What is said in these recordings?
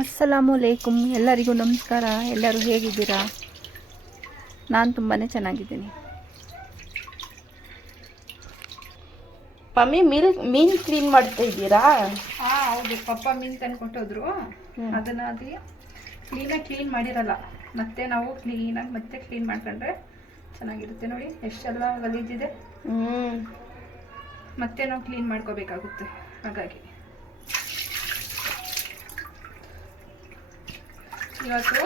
ಅಸ್ಸಲಾಮು ಅಲೈಕುಮ್. ಎಲ್ಲರಿಗೂ ನಮಸ್ಕಾರ. ಎಲ್ಲರೂ ಹೇಗಿದ್ದೀರಾ? ನಾನು ತುಂಬಾ ಚೆನ್ನಾಗಿದ್ದೀನಿ. ಮಮ್ಮಿ ಮೀನು ಕ್ಲೀನ್ ಮಾಡ್ತಾ ಇದ್ದೀರಾ? ಹೌದು, ಪಪ್ಪ ಮೀನು ತಂದು ಕೊಟ್ಟೋದ್ರು. ಅದನ್ನು ಕ್ಲೀನಾಗಿ ಕ್ಲೀನ್ ಮಾಡಿರಲ್ಲ. ಮತ್ತೆ ನಾವು ಕ್ಲೀನಾಗಿ ಮತ್ತೆ ಕ್ಲೀನ್ ಮಾಡ್ಕೊಂಡ್ರೆ ಚೆನ್ನಾಗಿರುತ್ತೆ. ನೋಡಿ ಎಷ್ಟೆಲ್ಲ ಗಲೀಜಿದೆ. ಮತ್ತೆ ನಾವು ಕ್ಲೀನ್ ಮಾಡ್ಕೋಬೇಕಾಗುತ್ತೆ. ಹಾಗಾಗಿ ಇವತ್ತು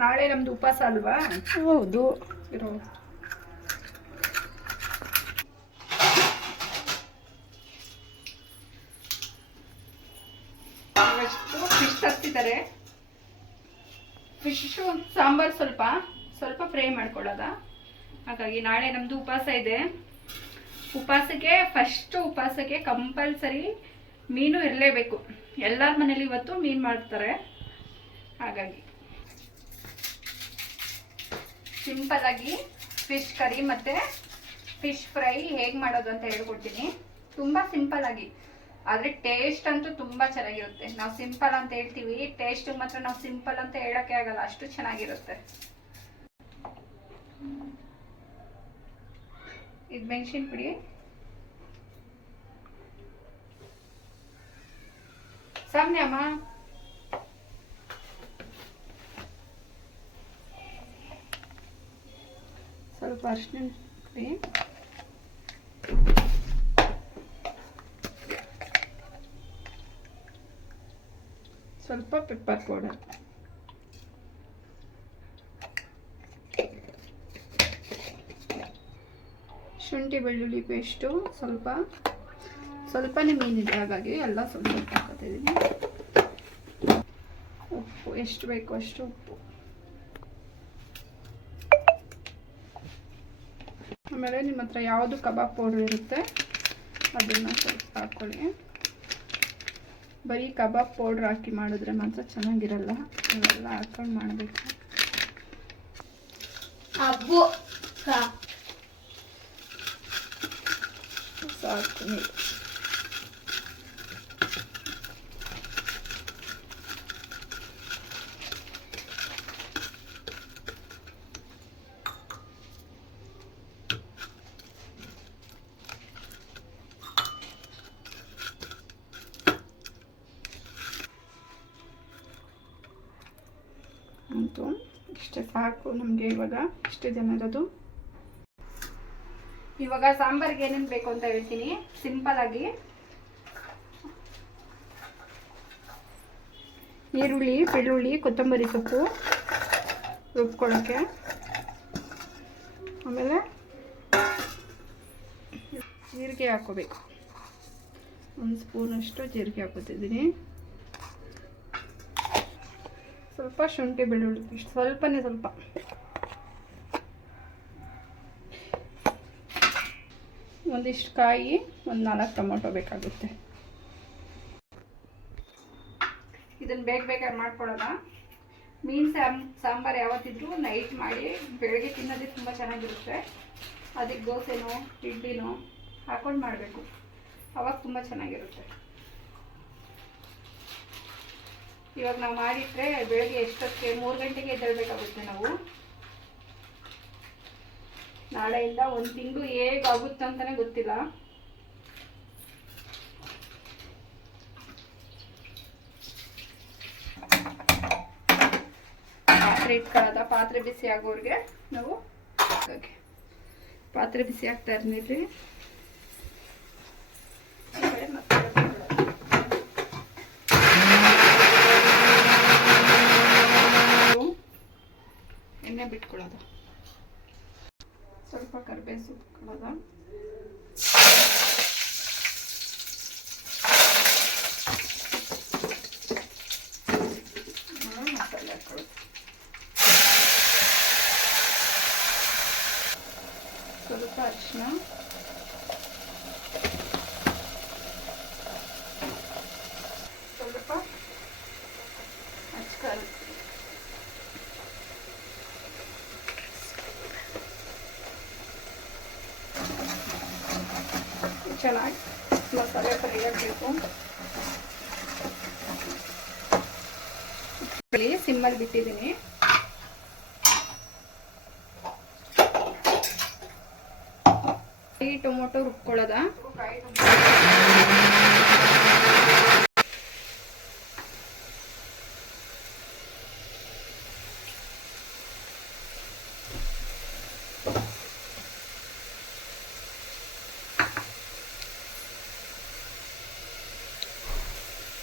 ನಾಳೆ ನಮ್ದು ಉಪವಾಸ ಅಲ್ವಾ? ಹೌದು. ಇರೋ ಇವತ್ತು ಫಿಶ್ ತರ್ತಿದ್ದಾರೆ. ಫಿಶ್ ಸಾಂಬಾರ್ ಸ್ವಲ್ಪ ಫ್ರೈ ಮಾಡ್ಕೊಳ್ಳೋದ. ಹಾಗಾಗಿ ನಾಳೆ ನಮ್ದು ಉಪವಾಸ ಇದೆ. ಉಪವಾಸಕ್ಕೆ ಕಂಪಲ್ಸರಿ ಮೀನು ಇರಲೇಬೇಕು. ಎಲ್ಲರ ಮನೇಲಿ ಇವತ್ತು ಮೀನು ಮಾಡ್ತಾರೆ. ಹಾಗಾಗಿ ಸಿಂಪಲ್ ಆಗಿ ಫಿಶ್ ಕರಿ ಮತ್ತೆ ಫಿಶ್ ಫ್ರೈ ಹೇಗೆ ಮಾಡೋದು ಅಂತ ಹೇಳ್ಕೊಡ್ತೀನಿ. ತುಂಬಾ ಸಿಂಪಲ್ ಆಗಿ, ಆದ್ರೆ ಟೇಸ್ಟ್ ಅಂತೂ ತುಂಬಾ ಚೆನ್ನಾಗಿರುತ್ತೆ. ನಾವು ಸಿಂಪಲ್ ಅಂತ ಹೇಳ್ತೀವಿ, ಟೇಸ್ಟ್ ಮಾತ್ರ ನಾವು ಸಿಂಪಲ್ ಅಂತ ಹೇಳಕ್ಕೆ ಆಗಲ್ಲ, ಅಷ್ಟು ಚೆನ್ನಾಗಿರುತ್ತೆ. ಇದು ಮೆಣಸಿನ ಪುಡಿ, ಸಾಮ್ನೆ ಅಮ್ಮ, ಸ್ವಲ್ಪ ಅರಿಶಿನ ಪುಡಿ, ಸ್ವಲ್ಪ ಪೆಪ್ಪರ್ ಪೌಡರ್, ಶುಂಠಿ ಬೆಳ್ಳುಳ್ಳಿ ಪೇಸ್ಟು, ಸ್ವಲ್ಪನೇ ಮೀನಿದೆ ಹಾಗಾಗಿ ಎಲ್ಲ ಸ್ವಲ್ಪ ಹಾಕೋತಿದ್ದೀನಿ. ಉಪ್ಪು ಎಷ್ಟು ಬೇಕು ಅಷ್ಟು ಉಪ್ಪು. ಆಮೇಲೆ ನಿಮ್ಮ ಹತ್ರ ಯಾವುದು ಕಬಾಬ್ ಪೌಡ್ರ್ ಇರುತ್ತೆ ಅದನ್ನು ಸ್ವಲ್ಪ ಹಾಕ್ಕೊಳ್ಳಿ. ಬರೀ ಕಬಾಬ್ ಪೌಡ್ರ್ ಹಾಕಿ ಮಾಡಿದ್ರೆ ಮಾತ್ರ ಚೆನ್ನಾಗಿರಲ್ಲ. ಇವೆಲ್ಲ ಹಾಕೊಂಡು ಮಾಡಬೇಕು. ಸಾಕು ನೀರು. ಅಂತೂ ಇಷ್ಟೇ ಸಾಕು ನಮಗೆ. ಇವಾಗ ಇಷ್ಟೇ ಜನ ಇರೋದು. ಇವಾಗ ಸಾಂಬಾರಿಗೆ ಏನೇನು ಬೇಕು ಅಂತ ಹೇಳ್ತೀನಿ ಸಿಂಪಲ್ ಆಗಿ. ಈರುಳ್ಳಿ, ಬೆಳ್ಳುಳ್ಳಿ, ಕೊತ್ತಂಬರಿ ಸೊಪ್ಪು ರುಬ್ಕೊಳ್ಳೋಕ್ಕೆ. ಆಮೇಲೆ ಜೀರಿಗೆ ಹಾಕೋಬೇಕು. 1 ಸ್ಪೂನಷ್ಟು ಜೀರಿಗೆ ಹಾಕೋತಿದ್ದೀನಿ. ಸ್ವಲ್ಪ ಶುಂಠಿ ಬೆಳ್ಳುಳ್ಳಿ ಪೇಸ್ಟ್, ಸ್ವಲ್ಪ ಒಂದಿಷ್ಟು ಕಾಯಿ, 4 ಟೊಮೊಟೊ ಬೇಕಾಗುತ್ತೆ. ಇದನ್ನು ಬೇಗ ಮಾಡ್ಕೊಳ್ಳೋಣ. ಮೀನು ಸಾಂಬಾರು ಯಾವತ್ತಿದ್ರೂ ನೈಟ್ ಮಾಡಿ ಬೆಳಗ್ಗೆ ತಿನ್ನೋದೇ ತುಂಬ ಚೆನ್ನಾಗಿರುತ್ತೆ. ಅದಕ್ಕೆ ದೋಸೆನೋ ಇಡ್ಲಿನೋ ಹಾಕೊಂಡು ಮಾಡಬೇಕು, ಅವಾಗ ತುಂಬ ಚೆನ್ನಾಗಿರುತ್ತೆ. ಇವಾಗ ನಾವು ಮಾಡಿಟ್ರೆ ಬೆಳಗ್ಗೆ ಎಷ್ಟೊತ್ತಿಗೆ 3 ಗಂಟೆಗೆ ಎದ್ದೇಳಬೇಕಾಗುತ್ತೆ ನಾವು. ನಾಳೆಯಿಂದ 1 ತಿಂಗಳು ಹೇಗಾಗುತ್ತೆ ಅಂತಲೇ ಗೊತ್ತಿಲ್ಲ. ಪಾತ್ರೆ ಇಟ್ಕೊಳ್ಳೋದ. ಪಾತ್ರೆ ಬಿಸಿ ಆಗೋರಿಗೆ ನಾವು ಪಾತ್ರೆ ಬಿಸಿ ಆಗ್ತಾ ಇರ್ನಿರಿ. ಎಣ್ಣೆ ಬಿಟ್ಕೊಳ್ಳೋದು. ಸ್ವಲ್ಪ ಕರಿಬೇವು ಸೊಪ್ಪು ಮಸಾಲೆ ಹಾಕೊಳ್ಳೋದು. ಸ್ವಲ್ಪ ಅರಿಶಿನ, ಸ್ವಲ್ಪ ಅಚ್ಚಕಾರ, ಚೆನ್ನಾಗಿ ಮಸಾಲೆ ಫ್ರೈ ಆಗಬೇಕು. ಸಿಮ್ಮಲ್ಲಿ ಬಿಟ್ಟಿದ್ದೀನಿ. ಈ ಟೊಮೊಟೊ ರುಬ್ಕೊಳ್ಳೋದ.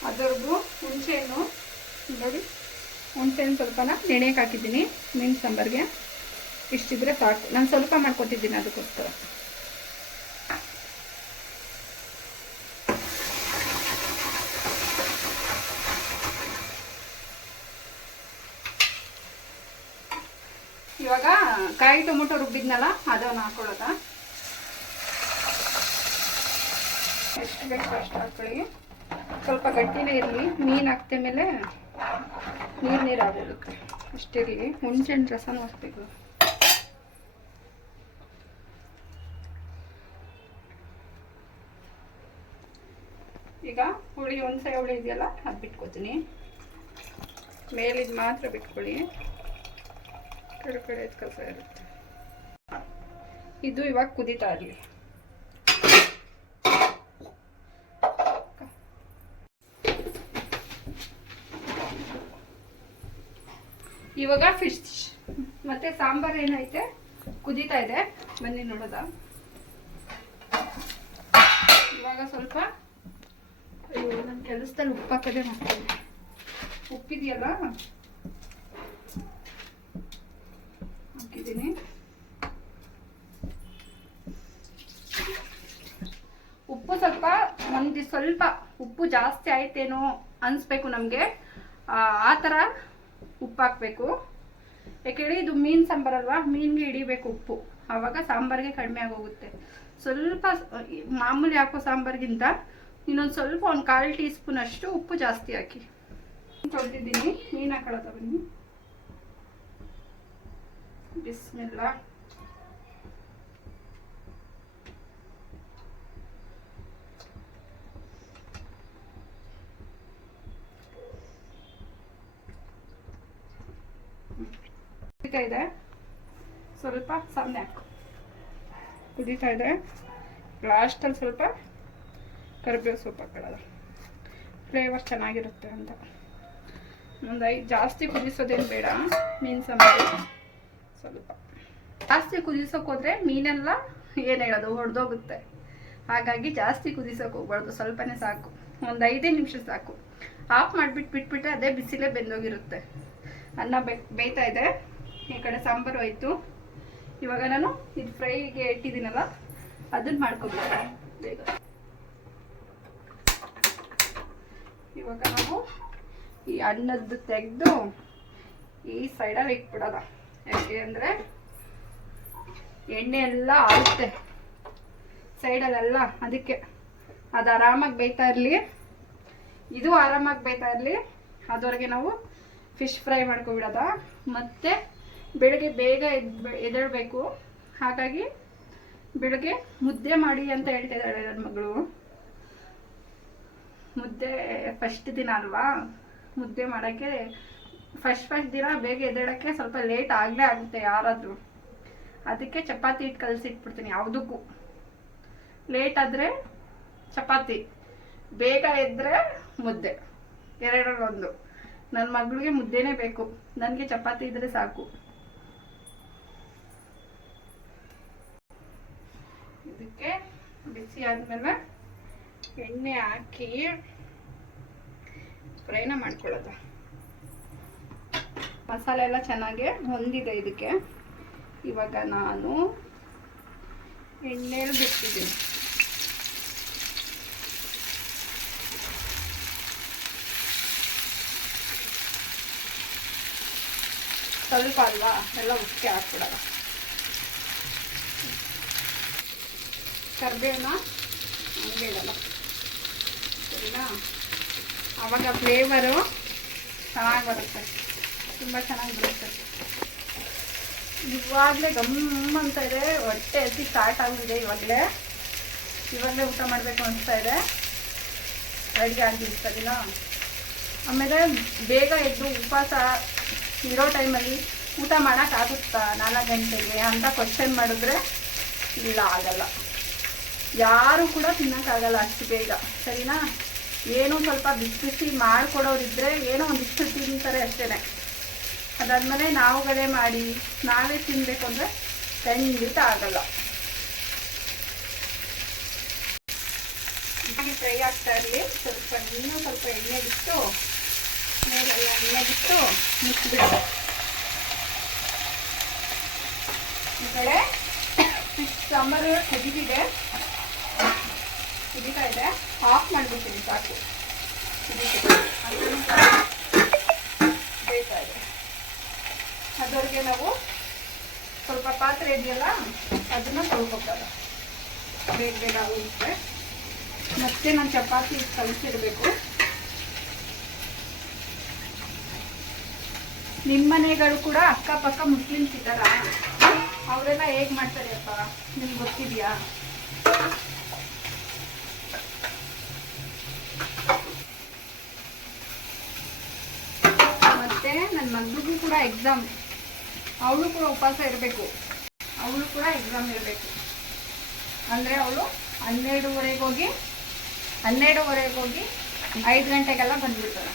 ಅದರಗೂ ಹುಣಸೆಹಣ್ಣು ನೋಡಿ, ಹುಣಸೆಹಣ್ಣು ಸ್ವಲ್ಪನ ನೆನೆಯಕ್ಕೆ ಹಾಕಿದ್ದೀನಿ ಮೀನು ಸಾಂಬಾರಿಗೆ. ಇಷ್ಟಿದ್ರೆ ಸಾಕು. ನಾನು ಸ್ವಲ್ಪ ಮಾಡ್ಕೊತಿದ್ದೀನಿ ಅದಕ್ಕೋಸ್ಕರ. ಇವಾಗ ಕಾಯಿ ಟೊಮೊಟೊ ರುಬ್ಬಿದ್ನಲ್ಲ ಅದನ್ನು ಹಾಕೊಳ್ಳೋದ. ಎಷ್ಟು ಬೇಕು ಅಷ್ಟು ಹಾಕೊಳ್ಳಿ. ಸ್ವಲ್ಪ ಗಟ್ಟಿನೇ ಇರಲಿ. ಮೀನು ಹಾಕ್ತ ಮೇಲೆ ನೀರಾಗೋಗುತ್ತೆ ಅಷ್ಟಿರಲಿ. ಹುಣಸೆಹಣ್ಣು ರಸನೂ ಹಾಕ್ಬೇಕು. ಈಗ ಹುಳಿ ಹುಣಸೆ ಹುಳಿ ಇದೆಯಲ್ಲ ಅದು ಬಿಟ್ಕೋತೀನಿ. ಮೇಲಿದ್ದು ಮಾತ್ರ ಬಿಟ್ಕೊಳ್ಳಿ, ಕಡೆ ಕಸ ಇರುತ್ತೆ. ಇದು ಇವಾಗ ಕುದೀತಾ ಇರಲಿ. ಇವಾಗ ಫಿಶ್ ಮತ್ತೆ ಸಾಂಬಾರ್ ಏನೈತೆ ಕುದೀತಾ ಇದೆ, ಬನ್ನಿ ನೋಡೋದ. ಇವಾಗ ಸ್ವಲ್ಪ ನನ್ನ ಕೆಲಸದಲ್ಲಿ ಉಪ್ಪು ಹಾಕೋದೇ ಮಾಡ್ತೀನಿ. ಉಪ್ಪಿದೆಯಲ್ಲ ಹಾಕಿದ್ದೀನಿ. ಉಪ್ಪು ಸ್ವಲ್ಪ ಉಪ್ಪು ಜಾಸ್ತಿ ಆಯ್ತೇನೋ ಅನಿಸ್ಬೇಕು ನಮಗೆ. ಆ ಥರ ಉಪ್ಪು ಹಾಕಬೇಕು. ಯಾಕೆಂದರೆ ಇದು ಮೀನು ಸಾಂಬಾರಲ್ವಾ, ಮೀನಿಗೆ ಹಿಡಿಬೇಕು ಉಪ್ಪು. ಆವಾಗ ಸಾಂಬಾರಿಗೆ ಕಡಿಮೆ ಆಗೋಗುತ್ತೆ. ಸ್ವಲ್ಪ ಮಾಮೂಲಿ ಹಾಕೋ ಸಾಂಬಾರಿಗಿಂತ ಇನ್ನೊಂದು ಸ್ವಲ್ಪ 1/4 ಟೀ ಸ್ಪೂನ್ ಅಷ್ಟು ಉಪ್ಪು ಜಾಸ್ತಿ ಹಾಕಿ. ತೊಳೆದಿದ್ದೀನಿ. ಮೀನು ಹಾಕೊಳ್ಳೋದ ಬನ್ನಿ. ಬಿಸ್ಮಿಲ್ಲಾ. ಇದೆ ಸ್ವಲ್ಪ ಸಾಮನೆ ಹಾಕು. ಕುದೀತಾ ಇದೆ. ಲಾಸ್ಟಲ್ಲಿ ಸ್ವಲ್ಪ ಕರಿಬೇವು ಸೊಪ್ಪು ಹಾಕೊಳ್ಳೋದು, ಫ್ಲೇವರ್ ಚೆನ್ನಾಗಿರುತ್ತೆ ಅಂತ. ಜಾಸ್ತಿ ಕುದಿಸೋದೇನು ಬೇಡ. ಮೀನು ಸಾಂಬಾರು ಸ್ವಲ್ಪ ಜಾಸ್ತಿ ಕುದಿಸೋಕೆ ಹೋದ್ರೆ ಮೀನೆಲ್ಲ ಏನು ಹೇಳೋದು ಹೊಡೆದೋಗುತ್ತೆ. ಹಾಗಾಗಿ ಜಾಸ್ತಿ ಕುದಿಸೋಕೆ ಹೋಗ್ಬಾರ್ದು, ಸ್ವಲ್ಪನೇ ಸಾಕು. ಒಂದು 5 ನಿಮಿಷ ಸಾಕು. ಆಫ್ ಮಾಡಿಬಿಟ್ಟು ಬಿಟ್ಬಿಟ್ರೆ ಅದೇ ಬಿಸಿಲೇ ಬೆಂದೋಗಿರುತ್ತೆ. ಅನ್ನ ಬೇಯ್ತಾ ಇದೆ. ಈ ಕಡೆ ಸಾಂಬಾರು ಆಯಿತು. ಇವಾಗ ನಾನು ಇದು ಫ್ರೈಗೆ ಇಟ್ಟಿದ್ದೀನಲ್ಲ ಅದನ್ನ ಮಾಡ್ಕೊಬೇಕು ಬೇಗ. ಇವಾಗ ನಾವು ಈ ಅನ್ನದ್ದು ತೆಗೆದು ಈ ಸೈಡಲ್ಲಿ ಇಟ್ಬಿಡೋದ. ಯಾಕೆ ಅಂದರೆ ಎಣ್ಣೆ ಎಲ್ಲ ಆಗುತ್ತೆ ಸೈಡಲ್ಲೆಲ್ಲ, ಅದಕ್ಕೆ ಅದು ಆರಾಮಾಗಿ ಬೇಯ್ತಾ ಇರಲಿ, ಇದು ಆರಾಮಾಗಿ ಬೇಯ್ತಾ ಇರಲಿ. ಅದವರೆಗೆ ನಾವು ಫಿಶ್ ಫ್ರೈ ಮಾಡ್ಕೊಬಿಡೋದ. ಮತ್ತು ಬೆಳಗ್ಗೆ ಬೇಗ ಎದ್ದೇಳಬೇಕು. ಹಾಗಾಗಿ ಬೆಳಗ್ಗೆ ಮುದ್ದೆ ಮಾಡಿ ಅಂತ ಹೇಳ್ತಿದ್ದಾಳೆ ನನ್ನ ಮಗಳು. ಮುದ್ದೆ ಫಸ್ಟ್ ದಿನ ಅಲ್ವಾ, ಮುದ್ದೆ ಮಾಡೋಕ್ಕೆ ಫಸ್ಟ್ ದಿನ ಬೇಗ ಎದ್ದೇಳೋಕ್ಕೆ ಸ್ವಲ್ಪ ಲೇಟ್ ಆಗಲೇ ಆಗುತ್ತೆ ಯಾರಾದರೂ. ಅದಕ್ಕೆ ಚಪಾತಿ ಹಿಟ್ಟು ಕಲಸಿಟ್ಬಿಡ್ತೀನಿ. ಯಾವುದಕ್ಕೂ ಲೇಟ್ ಆದರೆ ಚಪಾತಿ, ಬೇಗ ಎದ್ದರೆ ಮುದ್ದೆ, ಎರಡರಲ್ಲೊಂದು. ನನ್ನ ಮಗಳಿಗೆ ಮುದ್ದೆನೇ ಬೇಕು, ನನಗೆ ಚಪಾತಿ ಇದ್ದರೆ ಸಾಕು. ಇದಕ್ಕೆ ಬಿಸಿ ಆದಮೇಲೆ ಎಣ್ಣೆ ಹಾಕಿ ಫ್ರೈನ ಮಾಡ್ಕೊಳ್ಳೋದು. ಮಸಾಲೆ ಎಲ್ಲ ಚೆನ್ನಾಗಿ ಹೊಂದಿದೆ ಇದಕ್ಕೆ. ಇವಾಗ ನಾನು ಎಣ್ಣೆಯಲ್ಲಿ ಬಿಟ್ಟಿದ್ದೀನಿ. ಸ್ವಲ್ಪ ಅಲ್ವಾ, ಎಲ್ಲ ಉಕ್ಕೆ ಹಾಕ್ಬಿಡೋಣ. ಕರಿಬೇವನ್ನ ಹಂಗೆ ಇಡಲ್ಲ, ಸರಿನಾ? ಆವಾಗ ಫ್ಲೇವರು ಚೆನ್ನಾಗಿ ಬರುತ್ತೆ, ತುಂಬ ಚೆನ್ನಾಗಿ ಬರುತ್ತೆ. ಇವಾಗಲೇ ಗಮ್ ಅಂತ ಇದೆ, ಹೊಟ್ಟೆ ಹಸಿ ಸ್ಟಾರ್ಟ್ ಆಗಿದೆ. ಇವಾಗಲೇ ಊಟ ಮಾಡಬೇಕು ಅನಿಸ್ತಾ ಇದೆ. ರೆಡಿ ಆಗಿ ಸರಿನಾ? ಆಮೇಲೆ ಬೇಗ ಎದ್ದು ಉಪವಾಸ ಇರೋ ಟೈಮಲ್ಲಿ ಊಟ ಮಾಡೋಕ್ಕಾಗುತ್ತಾ 4 ಗಂಟೆಗೆ ಅಂತ ಕ್ವಶನ್ ಮಾಡಿದ್ರೆ ಇಲ್ಲ, ಆಗಲ್ಲ. ಯಾರು ಕೂಡ ತಿನ್ನೋಕ್ಕಾಗಲ್ಲ ಅಷ್ಟು ಬೇಗ, ಸರಿನಾ? ಏನೋ ಸ್ವಲ್ಪ ಬಿಸಿ ಬಿಸಿ ಮಾಡಿಕೊಡೋರಿದ್ರೆ ಏನೋ ಒಂದಿಷ್ಟು ತಿಂತಾರೆ ಅಷ್ಟೇ. ಅದಾದಮೇಲೆ ನಾವುಗಳೇ ಮಾಡಿ ನಾವೇ ತಿನ್ನಬೇಕು ಅಂದರೆ ಖಂಡಿತ ಆಗಲ್ಲ. ಫ್ರೈ ಆಗ್ತಾ ಇರಲಿ. ಇನ್ನೂ ಸ್ವಲ್ಪ ಎಣ್ಣೆ ಬಿಟ್ಟು ಮೇಲೆಲ್ಲ ಎಣ್ಣೆ ಬಿಟ್ಟು ಮುಚ್ಚಿಬಿಟ್ಟು ಈ ಕಡೆ ಫಿಶ್ ಸಾಂಬಾರು ಕುದೀತಾ ಇದೆ. ಆಫ್ ಮಾಡಿಬಿಡ್ತೀನಿ, ಸಾಕು. ಬೇಯ್ತಾ ಇದೆ. ಅದವ್ರಿಗೆ ನಾವು ಸ್ವಲ್ಪ ಪಾತ್ರೆ ಇದೆಯಲ್ಲ ಅದನ್ನು ತೊಳ್ಕೊತಾರೆ, ಬೇಗ ಬೇಗ ಆಗುತ್ತೆ. ಮತ್ತೆ ನಾನು ಚಪಾತಿ ಕಲಿಸಿಡ್ಬೇಕು. ನಿಮ್ಮ ಮನೆಗಳು ಕೂಡ ಅಕ್ಕಪಕ್ಕ ಮುಸ್ಲಿಮ್ಸ್ ಇದ್ದಾರ? ಅವರೆಲ್ಲ ಹೇಗೆ ಮಾಡ್ತಾರೆ ಅಪ್ಪ, ನಿಮ್ಗೆ ಗೊತ್ತಿದೆಯಾ? ಮತ್ತೆ ನನ್ನ ಮಗಳಿಗೂ ಕೂಡ ಎಕ್ಸಾಮ್, ಅವಳು ಕೂಡ ಉಪವಾಸ ಇರಬೇಕು. ಅವಳು ಕೂಡ ಎಕ್ಸಾಮ್ ಇರಬೇಕು ಅಂದರೆ ಅವಳು 12:30 ಹೋಗಿ 5 ಗಂಟೆಗೆಲ್ಲ ಬಂದ್ಬಿಡ್ತಾಳೆ.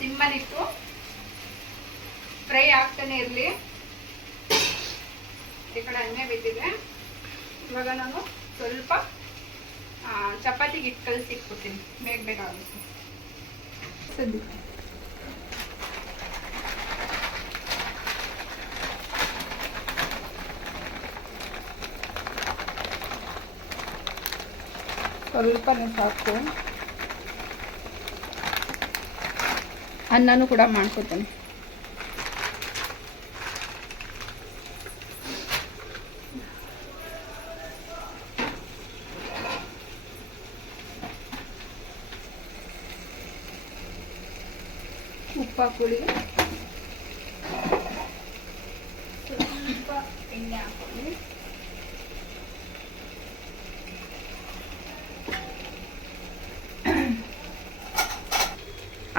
ಸಿಮ್ಮಲ್ಲಿಟ್ಟು ಫ್ರೈ ಆಗ್ತಾನೆ ಇರಲಿ. ಈ ಕಡೆ ಎಣ್ಣೆ ಬಿದ್ದಿದೆ. ಇವಾಗ ನಾನು ಸ್ವಲ್ಪ ಚಪಾತಿಗೆ ಹಿಟ್ಟು ಕಲಸಿ ಇಟ್ಬಿಡ್ತೀನಿ, ಬೇಗ ಬೇಗ ಆಗುತ್ತೆ. ಸದ್ಯ ಸ್ವಲ್ಪನೇ ಸಾಕು. ಅನ್ನನೂ ಕೂಡ ಮಾಡ್ಕೊತೀನಿ. ಉಪ್ಪು ಹಾಕೊಳ್ಳಿ, ಸ್ವಲ್ಪ ಎಣ್ಣೆ ಹಾಕೊಳ್ಳಿ.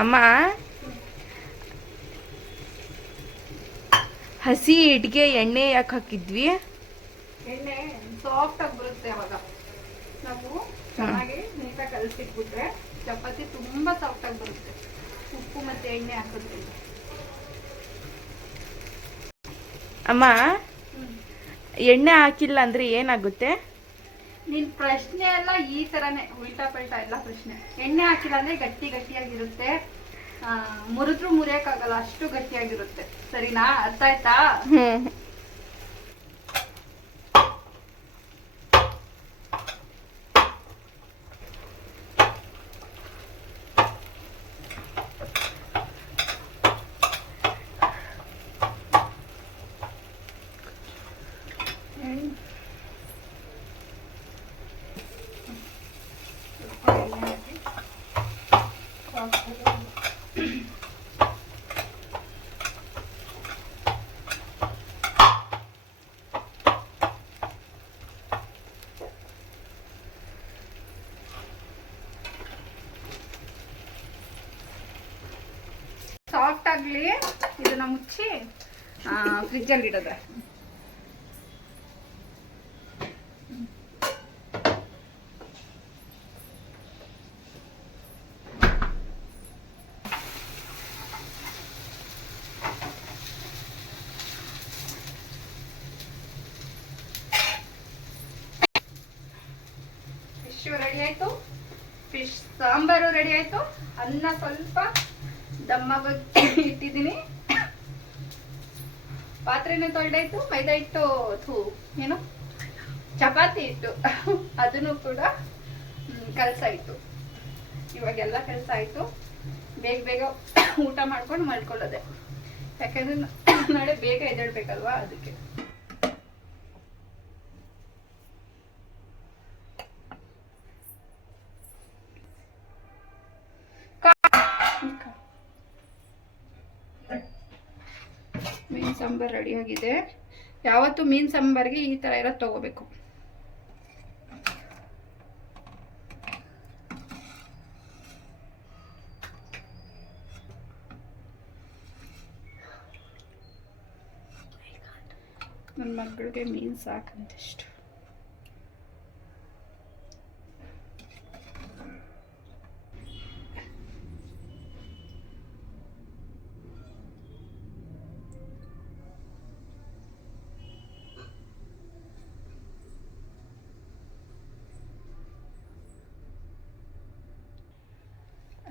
ಅಮ್ಮ, ಹಸಿ ಹಿಟ್ಟಿಗೆ ಎಣ್ಣೆ ಯಾಕೆ ಹಾಕಿದ್ವಿ? ಎಣ್ಣೆ ಸಾಫ್ಟ್ ಆಗಿ ಬರುತ್ತೆ ಅವಾಗ. ನಾವು ಚೆನ್ನಾಗಿ ನೀಟಾಗಿ ಕಲಸಿಟ್ಬಿಟ್ರೆ ಚಪಾತಿ ತುಂಬಾ ಸಾಫ್ಟ್ ಆಗಿ ಬರುತ್ತೆ. ಉಪ್ಪು ಮತ್ತೆ ಎಣ್ಣೆ ಹಾಕಿದ್ರೆ. ಅಮ್ಮ, ಎಣ್ಣೆ ಹಾಕಿಲ್ಲ ಅಂದ್ರೆ ಏನಾಗುತ್ತೆ? ನಿನ್ ಪ್ರಶ್ನೆ ಎಲ್ಲ ಈ ತರನೇ ಉಲ್ಟಾ ಪಲ್ಟಾ ಎಲ್ಲ ಪ್ರಶ್ನೆ. ಎಣ್ಣೆ ಹಾಕಿಲ್ಲ ಅಂದ್ರೆ ಗಟ್ಟಿ ಗಟ್ಟಿಯಾಗಿರುತ್ತೆ, ಮುರಿದ್ರೂ ಮುರಿಯಕ್ಕಾಗಲ್ಲ, ಅಷ್ಟು ಗಟ್ಟಿಯಾಗಿರುತ್ತೆ. ಸರಿನಾ? ಅರ್ಥ ಆಯ್ತಾ? ಸಾಫ್ಟ್ ಆಗ್ಲಿ, ಇದನ್ನ ಮುಚ್ಚಿ ಫ್ರಿಜ್ಜಲ್ಲಿ ಇಡೋದೆ. ಸಾಂಬಾರು ರೆಡಿ ಆಯ್ತು. ಅನ್ನ ಸ್ವಲ್ಪ ದಮ್ಮಾಗ ಇಟ್ಟಿದ್ದೀನಿ. ಪಾತ್ರೆನೂ ತೊಳೆದಾಯ್ತು. ಮೈದಾ ಹಿಟ್ಟು ಏನು ಚಪಾತಿ ಹಿಟ್ಟು ಅದನ್ನು ಕೂಡ ಕಲಸಾಯ್ತು. ಇವಾಗೆಲ್ಲ ಕೆಲಸ ಆಯ್ತು. ಬೇಗ ಬೇಗ ಊಟ ಮಾಡ್ಕೊಂಡು ಮಾಡ್ಕೊಳ್ಳೋದೆ, ಯಾಕಂದ್ರೆ ನಾಳೆ ಬೇಗ ಎದ್ದೇಳ್ಬೇಕಲ್ವಾ, ಅದಕ್ಕೆ. ಮೀನ್ ಸಾಂಬಾರ್ ರೆಡಿ ಆಗಿದೆ. ಯಾವತ್ತು ಮೀನ್ ಸಾಂಬಾರ್ಗೆ ಈ ತರ ಎಲ್ಲ ತಗೋಬೇಕು. ನನ್ನ ಮಗಳಿಗೆ ಮೀನ್ ಸಾಕಂತಿಷ್ಟು.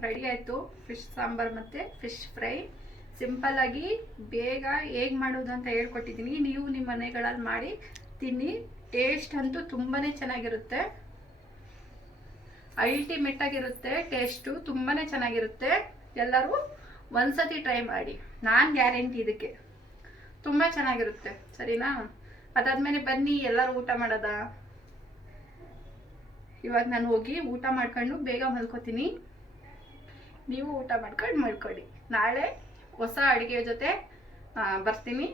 ರೆಡಿ ಆಯಿತು ಫಿಶ್ ಸಾಂಬಾರ್ ಮತ್ತು ಫಿಶ್ ಫ್ರೈ. ಸಿಂಪಲ್ ಆಗಿ ಬೇಗ ಹೇಗೆ ಮಾಡೋದು ಅಂತ ಹೇಳ್ಕೊಟ್ಟಿದ್ದೀನಿ. ನೀವು ನಿಮ್ಮ ಮನೆಗಳಲ್ಲಿ ಮಾಡಿ ತಿನ್ನಿ. ಟೇಸ್ಟ್ ಅಂತೂ ತುಂಬಾ ಚೆನ್ನಾಗಿರುತ್ತೆ. ಅಲ್ಟಿಮೇಟ್ ಆಗಿರುತ್ತೆ ಟೇಸ್ಟು, ತುಂಬಾ ಚೆನ್ನಾಗಿರುತ್ತೆ. ಎಲ್ಲರೂ ಒಂದ್ಸತಿ ಟ್ರೈ ಮಾಡಿ, ನಾನು ಗ್ಯಾರಂಟಿ ಇದಕ್ಕೆ. ತುಂಬ ಚೆನ್ನಾಗಿರುತ್ತೆ, ಸರಿನಾ? ಅದಾದಮೇಲೆ ಬನ್ನಿ ಎಲ್ಲರೂ ಊಟ ಮಾಡೋದಾ. ಇವಾಗ ನಾನು ಹೋಗಿ ಊಟ ಮಾಡ್ಕೊಂಡು ಬೇಗ ಮಲ್ಕೋತೀನಿ. ನೀವು ಊಟ ಮಾಡ್ಕೊಂಡು ಮಲ್ಕೊಳ್ಳಿ. ನಾಳೆ ಹೊಸ ಅಡುಗೆ ಜೊತೆ ಬರ್ತೀನಿ.